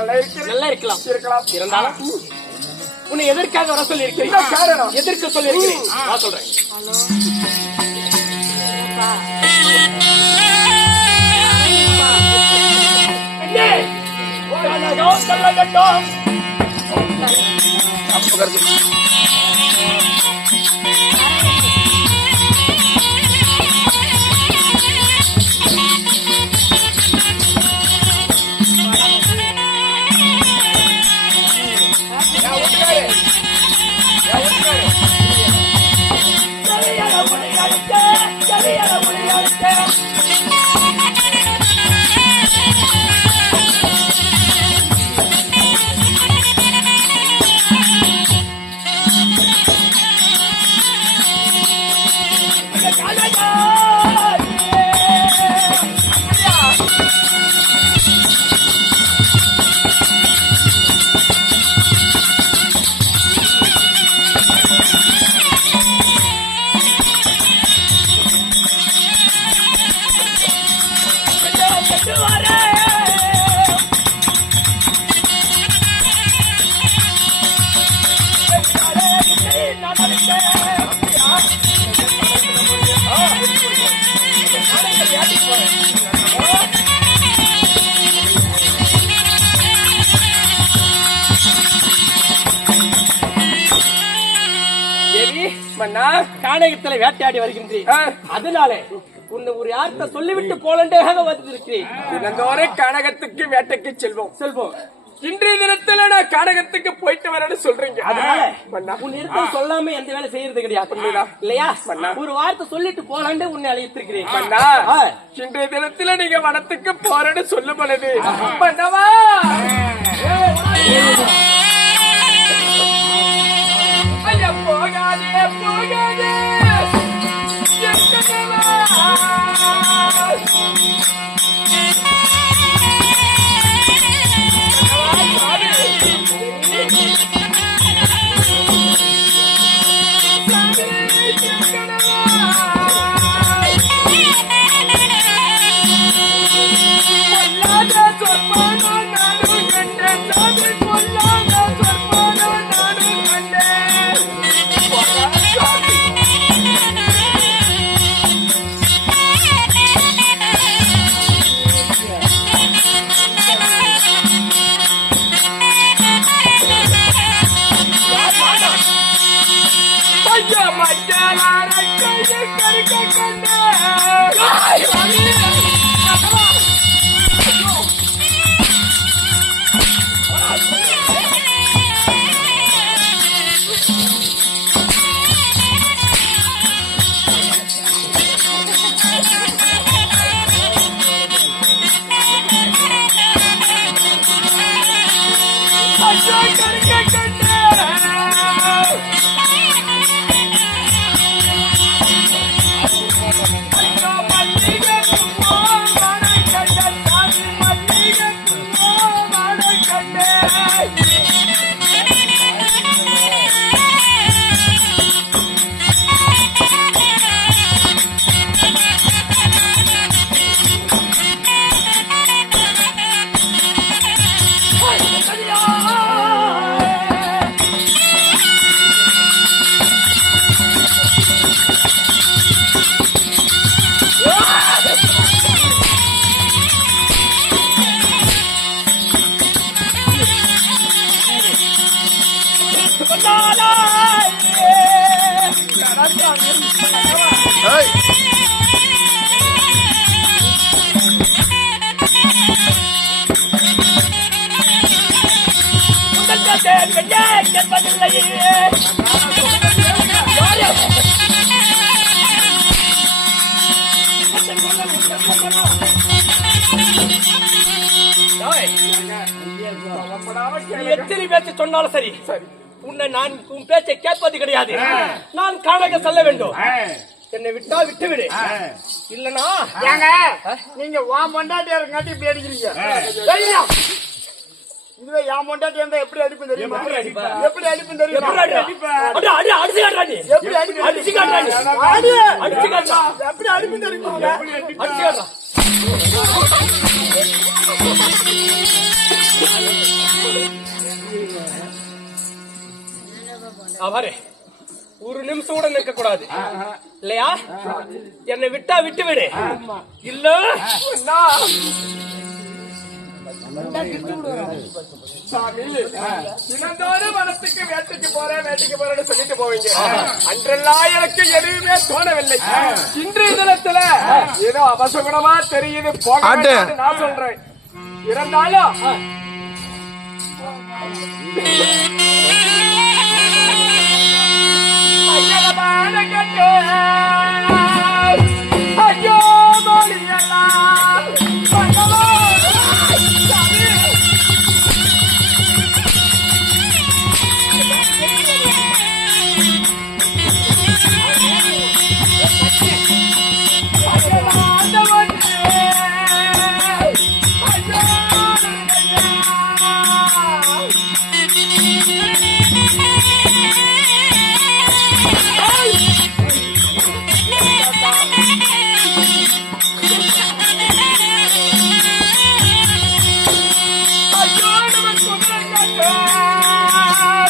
நல்லா இருக்கலாம். இருக்கலாம். இருந்தாலும் உன்னை எதற்காக வர சொல்லி இருக்கிறேன் காரணம்? எதற்கு சொல்லி இருக்கிறேன் நான் சொல்றேன். மன்னா. கானகத்துல வேட்டையாடி வருகின்றேன். அதனால உன்னை ஒரு யார்கிட்ட சொல்லிவிட்டு போலண்டேக வந்திருக்கிறேன். தினந்தோறும் கனகத்துக்கு வேட்டைக்கு செல்வோம். செல்வம். இன்றைய தினத்துல நான் கனகத்துக்கு போயிட்டு வரேன்னு சொல்றீங்க. அதனால உன் இடத்துல சொல்லாம எந்த வேலை செய்யறது கிடையாது. இல்லையா? ஒரு வார்த்தை சொல்லிட்டு போலாண்டு உன்னை அழைத்திருக்கிறேன். ஆ. இன்றைய தினத்துல நீங்க வனத்துக்கு போறேன்னு சொல்ல பொழுது ஐயா போகாதே போகாதே! மச்சானார கையை கருக்க கண்டே எத்தனை பேச்சு சொன்னாலும் சரி. உன்னை நான் உன் பேச்சை கேட்பது கிடையாது. நான் காணக செல்ல வேண்டும். என்னை விட்டா விட்டு விடு இல்லனா நீங்க வா மொண்டாட்டி இருக்காட்டி இப்படி அடிக்கிறீங்க? இதுவே என் மொண்டாட்டி இருந்தா எப்படி தெரியுமா அடிப்ப? தெரியுமா எப்படி அடிப்ப? அடி, அடி, அடிச்சு காட்டுறா நீ. எப்படி அடிச்சு காட்டுறா நீ. அடி. அடிச்சு காட்டுறா. எப்படி அடிப்பேன் தெரியுமா அடிச்சு காட்டுறா. அவரே ஒரு நிமிஷம் கூட நிற்க கூடாது இல்லையா என்னை விட்டா விட்டு விடு இல்ல. சாமி தினந்தோறும் வனத்துக்கு வேட்டைக்கு போறேன் வேட்டைக்கு போறேன்னு சொல்லிட்டு போவீங்க அன்றெல்லாம் எனக்கு எதுவுமே தோணவில்லை இன்றைய தினத்துல ஏதோ அவசகுணமா தெரியுது போக நான் சொல்றேன் இருந்தாலும்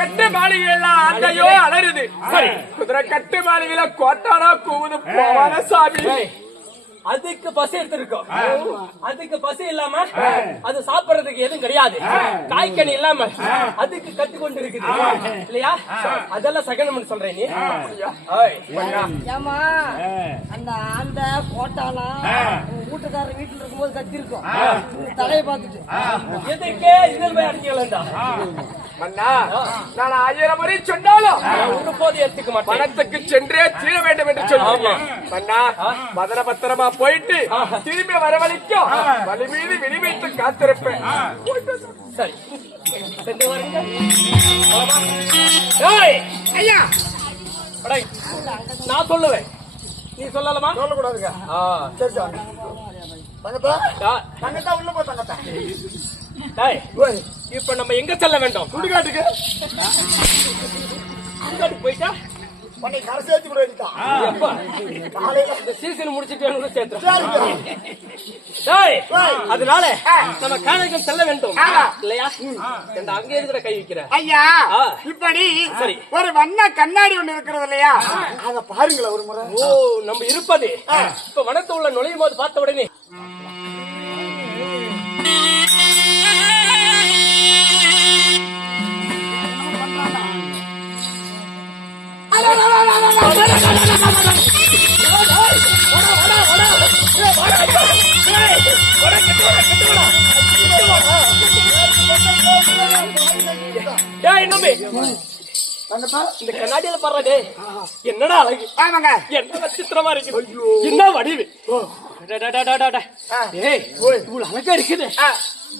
கட்டு மாளிகையெல்லாம் அந்தையோ அலறுது. சரி குதிரை கட்டு மாளிகையில கோட்டானா கூவுது போவான சாமி. அதுக்கு பசி எடுத்திருக்கோம். அதுக்கு பசி இல்லாம அது சாப்பிடுறதுக்கு எதுவும் கிடையாது. காய்கனி இல்லாம அதுக்கு கத்து கொண்டு இருக்குது இல்லையா அதெல்லாம் சகனம்னு சொல்றேன் நீ. ஏமா அந்த அந்த கோட்டாலாம் உங்க வீட்டுக்காரர் வீட்டுல இருக்கும்போது கத்திருக்கோம். தலையை பார்த்துட்டு. எதுக்கே இதில் போய் அடிக்கலண்டா மன்னா நான் ஆயிரம் முறை சொன்னாலும் ஒரு போது எடுத்துக்க மாட்டேன். பணத்துக்கு சென்றே தீர வேண்டும் என்று சொல்லுவாங்க மன்னா பதன பத்திரமா போயிட்டு திரும்பி வர வரைக்கும் வலி மீது விழி வைத்து காத்திருப்பேன் சரி ஐயா! நான் சொல்லுவேன். நீ சொல்லலாமா? சொல்லக்கூடாதுங்க. சரி சார். தங்கத்தா. தங்கத்தா உள்ள போ தங்கத்தா. இப்ப நம்ம எங்க செல்ல வேண்டும்? சுடுகாட்டுக்கு. சுடுகாட்டுக்கு போயிட்டா? உன்னை கரை சேர்த்து விட சீசன் முடிச்சிட்டு டேய், அதனால நம்ம காணகம் செல்ல வேண்டும். இல்லையா? இந்த அங்க இருக்கிற கை வைக்கிறேன் ஐயா. இப்படி சரி. ஒரு வண்ண கண்ணாடி ஒண்ணு இருக்கிறது இல்லையா? அத பாருங்களேன் ஒரு முறை. ஓ நம்ம இருப்பது. இப்ப வனத்து உள்ள நுழையும் போது பார்த்த உடனே டேய் நம்பி தங்கத்தா இந்த கண்ணாடியில டேய். என்னடா அழகு? ஆமாங்க. என்ன நட்சத்திரமா இருக்குது என்ன வடிவு? இவ்வளவு அழகா இருக்குது.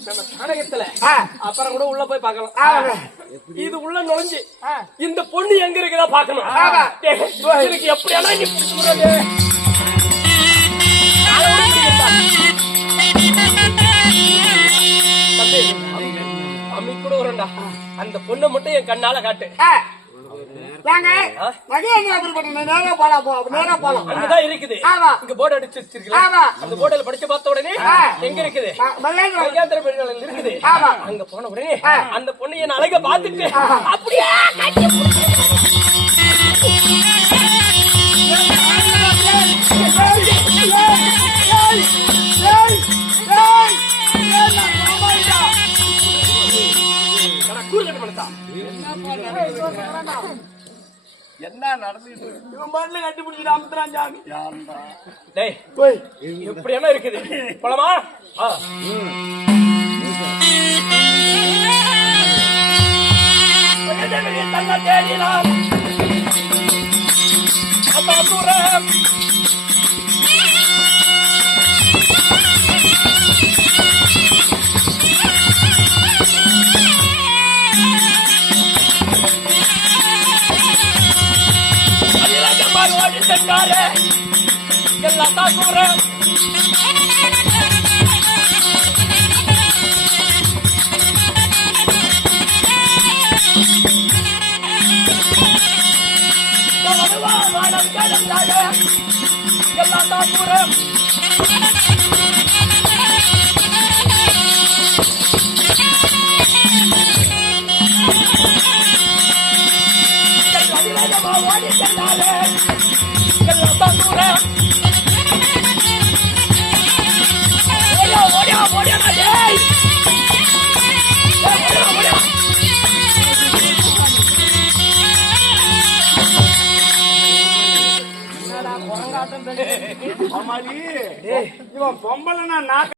நம்ம நாடகத்துல ஆ. அப்புறம் கூட உள்ள போய் பார்க்கலாம். ஆமாங்க. இது உள்ள நுழைஞ்சு இந்த பொண்ணு எங்க இருக்குதா. டேய், எனக்கு எப்படியானா நீ பிடிச்சு விடுறது? அதை விட பிடிக்கலடா. தம்பி, அம்மி கூட வரும்டா அந்த பொண்ணை மட்டும் என் கண்ணால காட்டு. ஆ. வாங்க மதியம் அப்படிப்பட்ட நேரா போலாம் போ நேரா போலாம் அங்கதான் இருக்குது ஆமா. இங்க போர்டு அடிச்சு ஆமா. அந்த போர்டுல படிச்சு பார்த்த உடனே. எங்க இருக்குது ம- மல்லேந்திரம். கையாந்திர பெண்கள் இருக்குது ஆமா. அங்க போன உடனே அந்த பொண்ணு என் அழக பாத்துட்டு அப்படியே என்ன நடந்துட்டு இவன் பாட்டுல கண்டுபிடிச்சு டேய் போய். இப்படி இருக்குது? ஓடி சென்றாரு எல்லாம் தான் தூரம் ஓடி சென்றாரு எல்லாம் தூரம் ஓடியா ஓடியா ஓடியா அம்மாடி இவன் பொம்பளைனா நான்